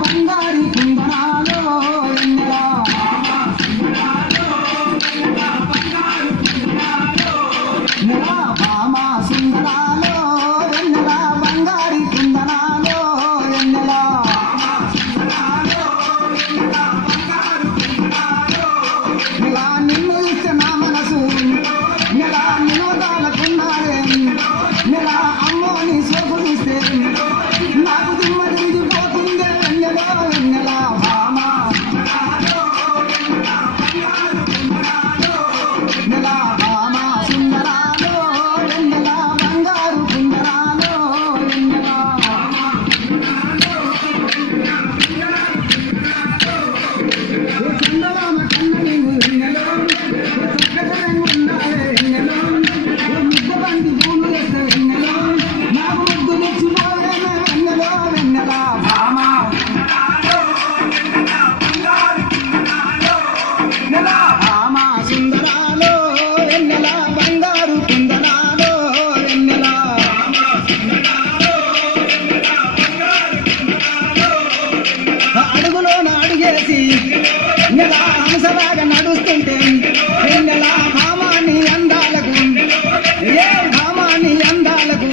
బంగారు వరుసలాగా నడుస్తుంటే భామాని అందాలకు ఏ భామాని అందాలకు?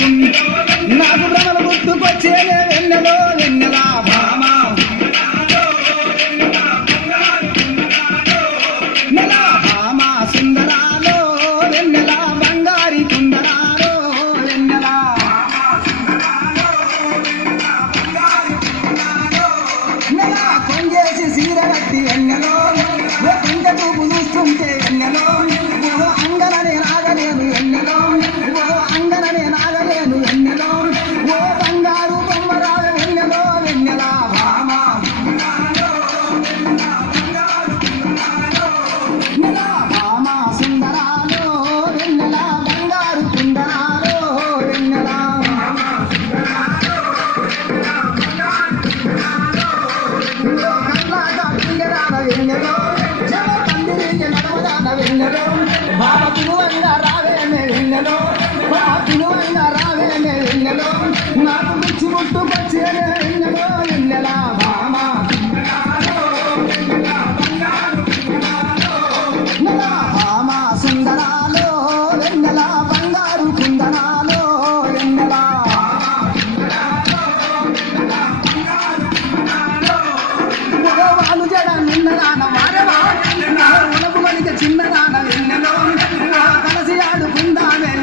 నాకు భ్రమలు గుర్తుకొచ్చేలే వెన్నెలో వెన్నెల భామ. నెల భామ సుందరాలో వెన్నెల బంగారి కుందరాలో వెన్నెల నెల కొంగేసి సీర కట్టి వెన్నెలవేను వెన్నెలో ఓ బంగారు బొమ్మరాల వెన్నెలో వెన్నెల భామ భామ సుందరాలో? వెన్నెల బంగారు సుందరాలో? వెన్నెల వెన్నెల బంగారు కుందనాలో వెన్నెల మగవాళ్ళు జడ నిన్నదాన మారవా చిన్నదాన వెన్నెలో కలసి ఆడుకుందామే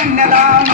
என்னதான்